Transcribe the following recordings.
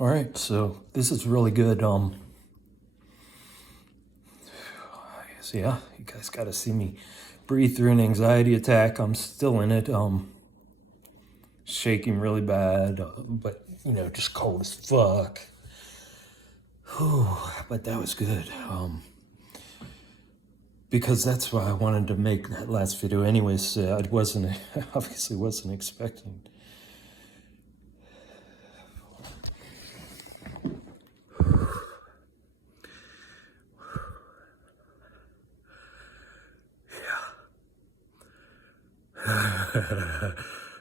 All right, so this is really good. Yeah, you guys got to see me breathe through an anxiety attack. I'm still in it. Shaking really bad, but just cold as fuck. Whew, but that was good. Because that's why I wanted to make that last video. Anyways, I obviously wasn't expecting.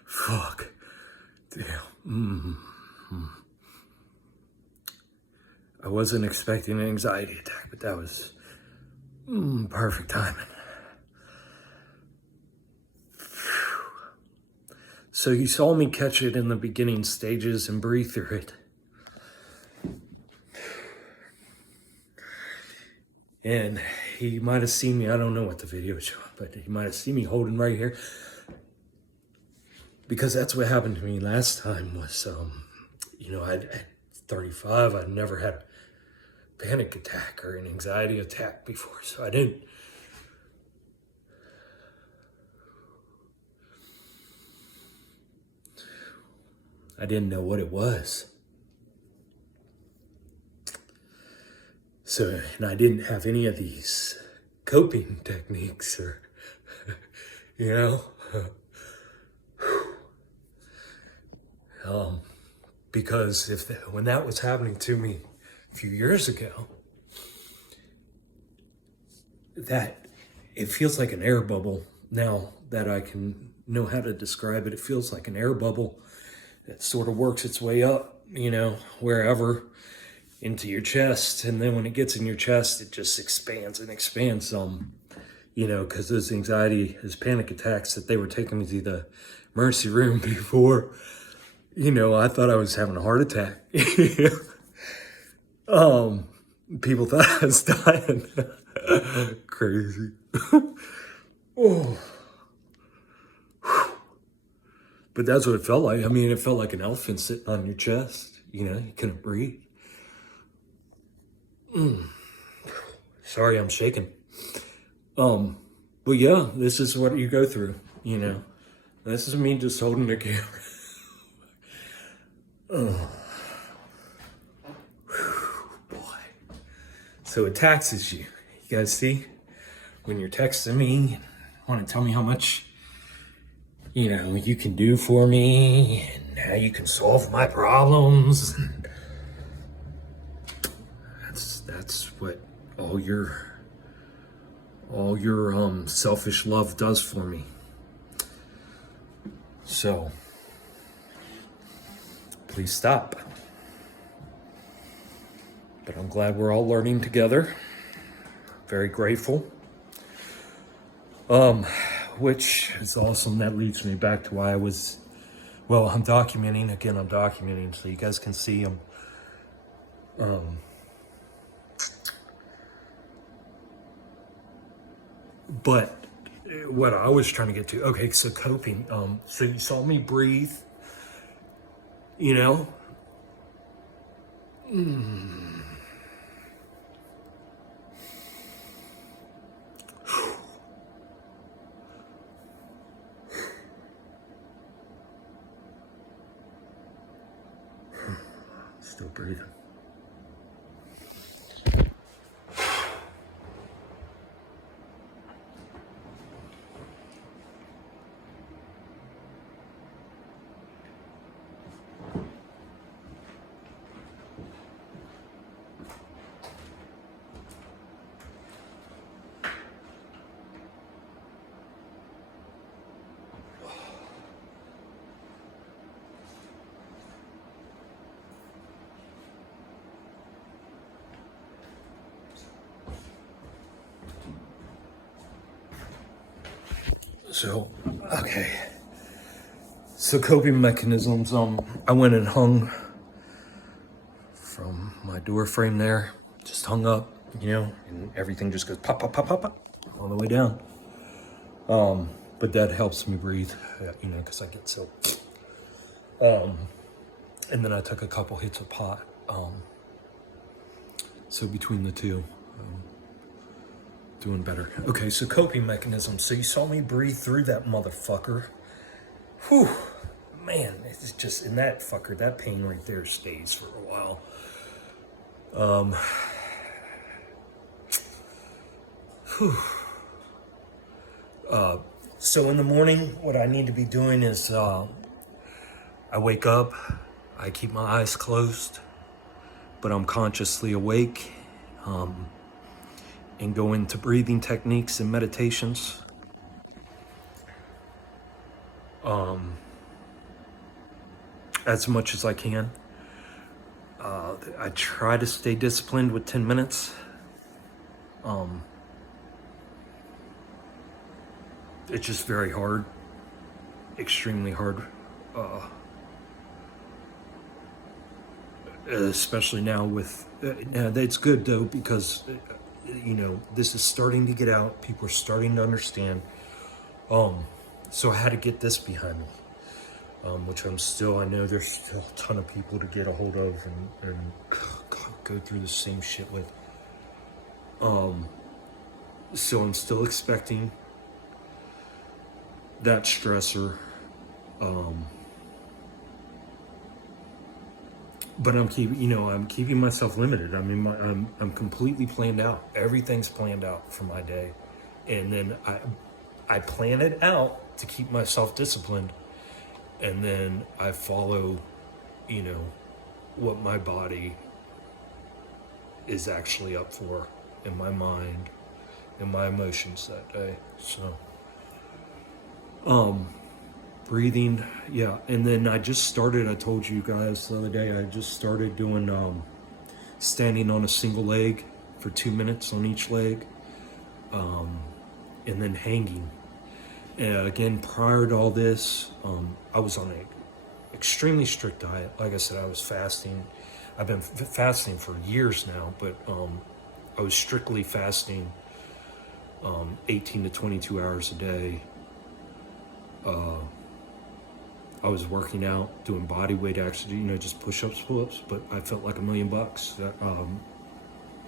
Fuck. Damn. I wasn't expecting an anxiety attack, but that was perfect timing. So you saw me catch it in the beginning stages and breathe through it. And he might have seen me, I don't know what the video is showing, but he might have seen me holding right here. Because that's what happened to me last time was, at 35, I'd never had a panic attack or an anxiety attack before. So I didn't know what it was. So, and I didn't have any of these coping techniques or, because when that was happening to me a few years ago, that it feels like an air bubble now that I can know how to describe it. It feels like an air bubble that sort of works its way up, wherever into your chest. And then when it gets in your chest, it just expands and expands because those panic attacks that they were taking me to the emergency room before, I thought I was having a heart attack. People thought I was dying. Crazy. Oh. But that's what it felt like. I mean, it felt like an elephant sitting on your chest. You couldn't breathe. Sorry, I'm shaking. But yeah, this is what you go through, This is me just holding the camera. Oh. Boy. So it taxes you. You guys see? When you're texting me and want to tell me how much, you can do for me and how you can solve my problems. That's what all your selfish love does for me. So please stop. But I'm glad we're all learning together. Very grateful. Which is awesome. That leads me back to why I'm documenting. Again, I'm documenting so you guys can see them. But what I was trying to get to, okay, so coping. So you saw me breathe, Still breathing. So, okay. So coping mechanisms, I went and hung from my door frame there, just hung up, and everything just goes pop, pop, pop, pop, pop, all the way down. But that helps me breathe, because I get so, And then I took a couple hits of pot. So between the two, doing better. Okay, so coping mechanism. So you saw me breathe through that motherfucker. Whew, man, it's just in that fucker. That pain right there stays for a while. So in the morning, what I need to be doing is I wake up, I keep my eyes closed, but I'm consciously awake, and go into breathing techniques and meditations. As much as I can. I try to stay disciplined with 10 minutes. It's just very hard, extremely hard. Especially now with, it's good though, because, this is starting to get out. People are starting to understand. So I had to get this behind me, which I know there's still a ton of people to get a hold of and go through the same shit with. So I'm still expecting that stressor. But I'm keeping myself limited. I mean, I'm completely planned out. Everything's planned out for my day, and then I plan it out to keep myself disciplined, and then I follow, what my body is actually up for, in my mind, and my emotions that day. So, breathing, yeah. And then I just started, I told you guys the other day, I just started doing standing on a single leg for 2 minutes on each leg, and then hanging. And again, prior to all this, I was on an extremely strict diet. Like I said, I was fasting. I've been fasting for years now, but I was strictly fasting 18 to 22 hours a day. I was working out, doing body weight exercise, just push-ups, pull-ups, but I felt like $1 million. A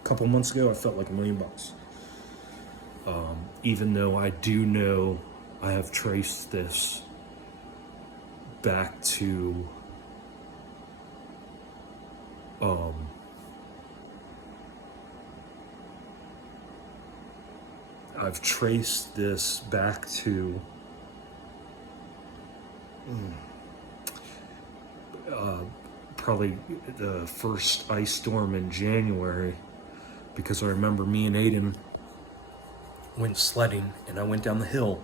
couple months ago, I felt like $1 million. Even though I do know I have traced this back to probably the first ice storm in January, because I remember me and Aiden went sledding, and I went down the hill,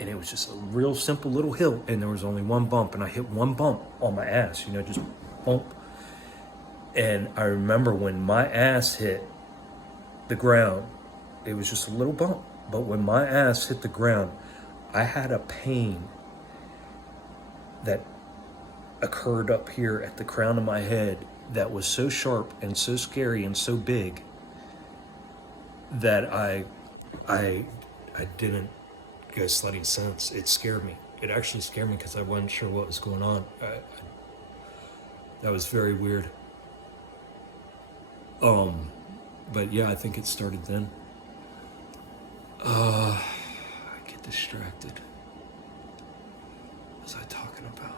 and it was just a real simple little hill, and there was only one bump, and I hit one bump on my ass, just bump. And I remember when my ass hit the ground, it was just a little bump, but when my ass hit the ground, I had a pain that occurred up here at the crown of my head that was so sharp and so scary and so big that I didn't go sledding since. It scared me. It actually scared me because I wasn't sure what was going on. That was very weird. But yeah, I think it started then. I get distracted. What was I talking about?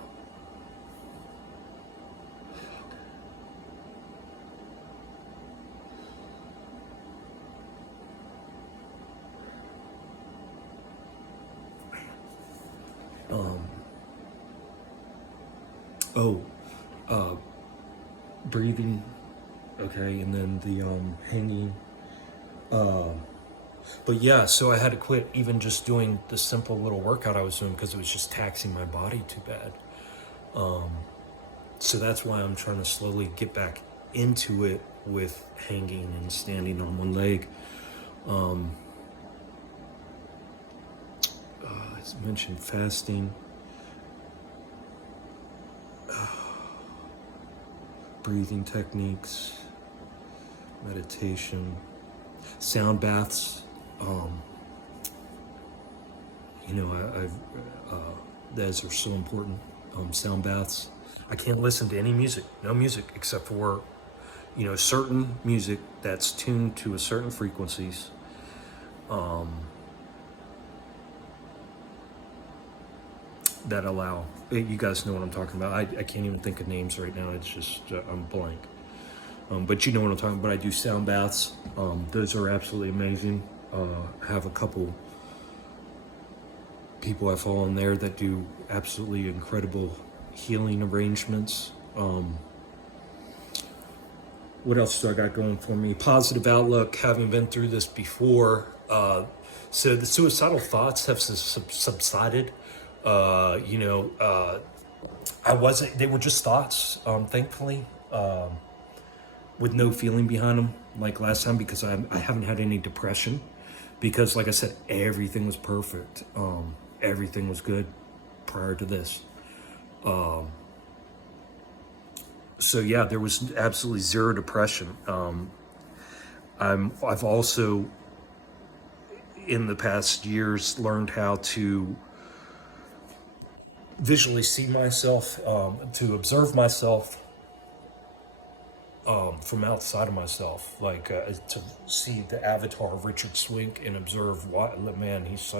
Breathing, okay, and then the hanging. But yeah, so I had to quit even just doing the simple little workout I was doing because it was just taxing my body too bad. So that's why I'm trying to slowly get back into it with hanging and standing on one leg. As mentioned, fasting. Breathing techniques, meditation, sound baths. Those are so important. Sound baths. I can't listen to any music, no music, except for, you know, certain music that's tuned to a certain frequencies. That allow, you guys know what I'm talking about. I can't even think of names right now. It's just, I'm blank. But you know what I'm talking about. I do sound baths. Those are absolutely amazing. I have a couple people I follow in there that do absolutely incredible healing arrangements. What else do I got going for me? Positive outlook, having been through this before. So the suicidal thoughts have subsided. I wasn't, they were just thoughts, thankfully, with no feeling behind them like last time, because I haven't had any depression, because like I said, everything was perfect. Everything was good prior to this. So yeah, there was absolutely zero depression. I've also in the past years learned how to visually see myself, to observe myself from outside of myself, like to see the avatar of Richard Swink and observe why, man, he's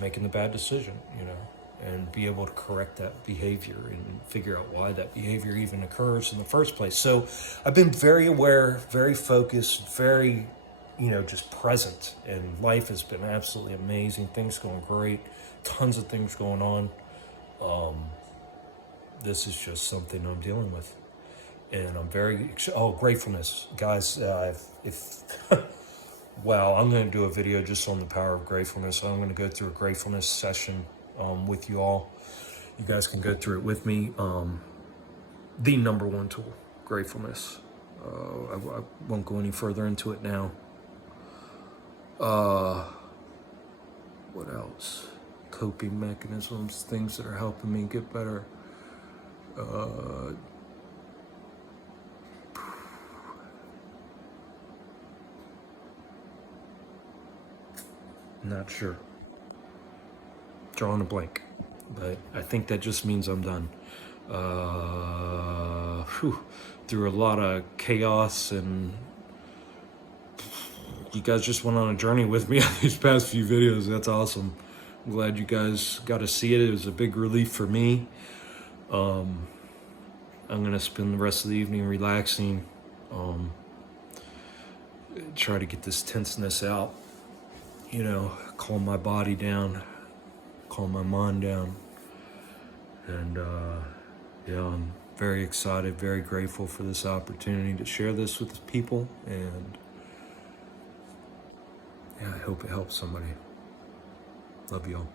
making the bad decision, you know, and be able to correct that behavior and figure out why that behavior even occurs in the first place. So I've been very aware, very focused, very, you know, just present, and life has been absolutely amazing. Things going great, tons of things going on. This is just something I'm dealing with, and I'm very, gratefulness, guys. If wow, I'm going to do a video just on the power of gratefulness. I'm going to go through a gratefulness session with you all. You guys can go through it with me. The number one tool, gratefulness. I won't go any further into it now. What else? Coping mechanisms, things that are helping me get better. Not sure. Drawing a blank. But I think that just means I'm done. Through a lot of chaos, and you guys just went on a journey with me on these past few videos. That's awesome. I'm glad you guys got to see it. It was a big relief for me. I'm going to spend the rest of the evening relaxing. Try to get this tenseness out. You know, calm my body down, calm my mind down. And yeah, I'm very excited, very grateful for this opportunity to share this with people. And yeah, I hope it helps somebody. Love you all.